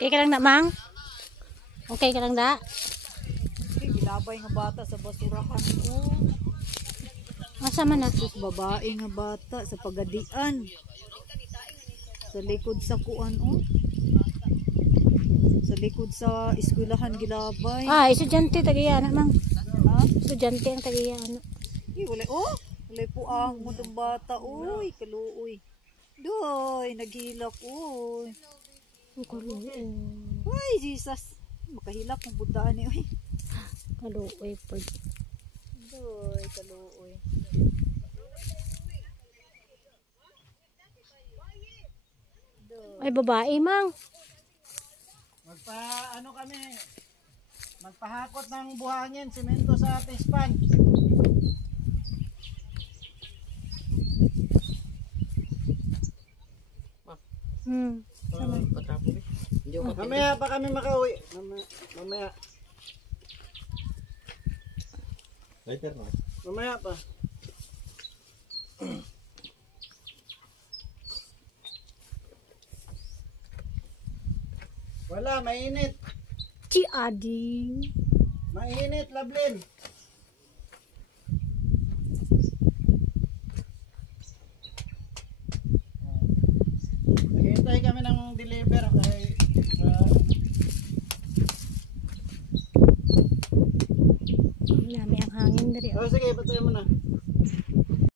Okay ka lang na, Mang? Okay ka lang da? Gilabay nga bata sa basurahan ko. Asa man na? Sus, babae nga bata sa pagadian. Sa likod sa kuan oh. Sa likod sa eskwelahan gilabay. Ah, estudyante tagiya na, Mang. Ha? Estudyante ang tagiya ano. Wala oh. Wala po ang mudong bata. Uy, kaluoy. Doy, naghilak uy. Uy, Jesus. Makahilak ng budaan ni uy. Kaluoy po. Doy, kaluoy. Ay, babae, Mang. Ano kami? Magpahakot ng buhangin, semento sa Tispan. Mamaya pa kami makauwi. Mamaya. Mamaya pa. Wala, mainit. Si Ading. Mainit, Lablin. Naghihintay kami ng deliver kay Lami ang hangin dari. sige, patayin mo na.